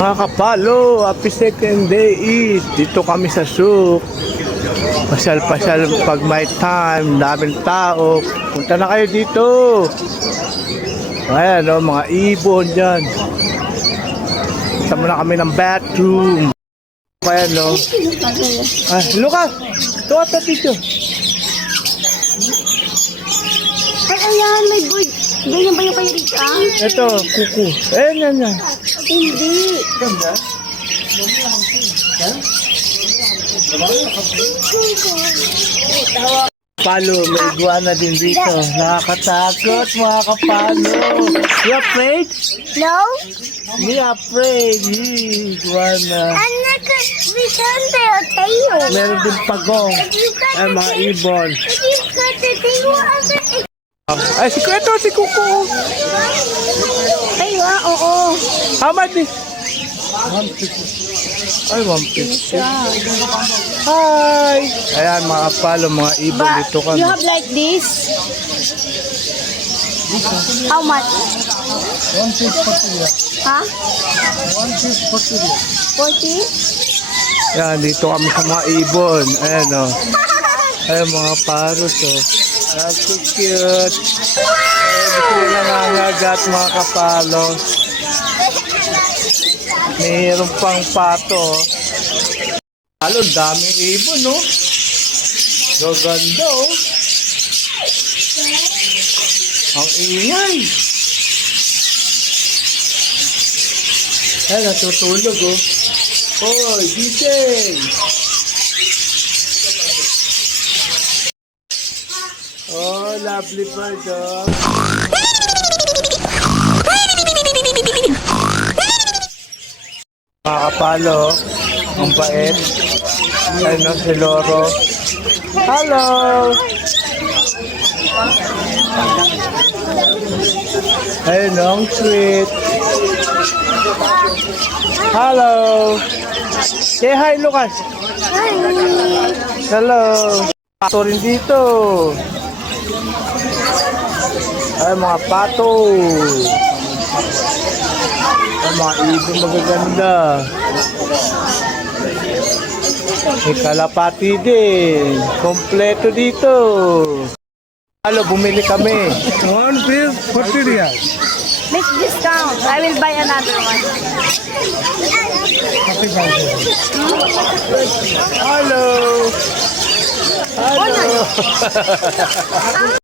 Mga kapalo, happy second day eat. Dito kami sa souk. Pasyal-pasyal pag may time, daming tao. Punta na kayo dito. Ayan o, mga ibon dyan. Punta muna kami ng bathroom. Kaya no. Ah, Lucas, ito ata dito. Ay, ayan, may bird. Ganyan ba yung kayo rito, ah? Ito, kuku. Ayan, yan. Hindi. Ganda. Palo, may iguana din dito. Nakakatakot mga kapalo. You afraid? No? Me afraid. Iguana. And look, we turned their tail. Meron din pagong. Ay, mga ibon. If you cut the tail, Ay, si Kuko. Ay, oo. How much is? 150. Ay, 150. Hi! Ayan, mga kapalo, mga ibon But dito kami. you have like this? How much? 150 Huh? 150. 40? Yan, dito kami sa mga ibon. Ayan, o. Ayan, mga paros, o. Ayan, so cute. Ayan, dito yung nangangagat, mga kapalo. Mayroon pang pato. Halo, daming ibon, no? Gaganda, oh. Ang ingay. Ay, natutulog, oh. Hoy, gising! Oh, lovely bird, oh. Mga kapalo, ang bait. Ano si Loro. Hello! Ayun, ang sweet. Hello! Say hi, Lucas. Hi. Hello! Pato rin dito. Ay, mga pato. Ay, mga ibon magaganda. May kalapati din. Kompleto dito. Halo, bumili kami. One piece, 40 riyals. Make discount. I will buy another one. Hello. Hello.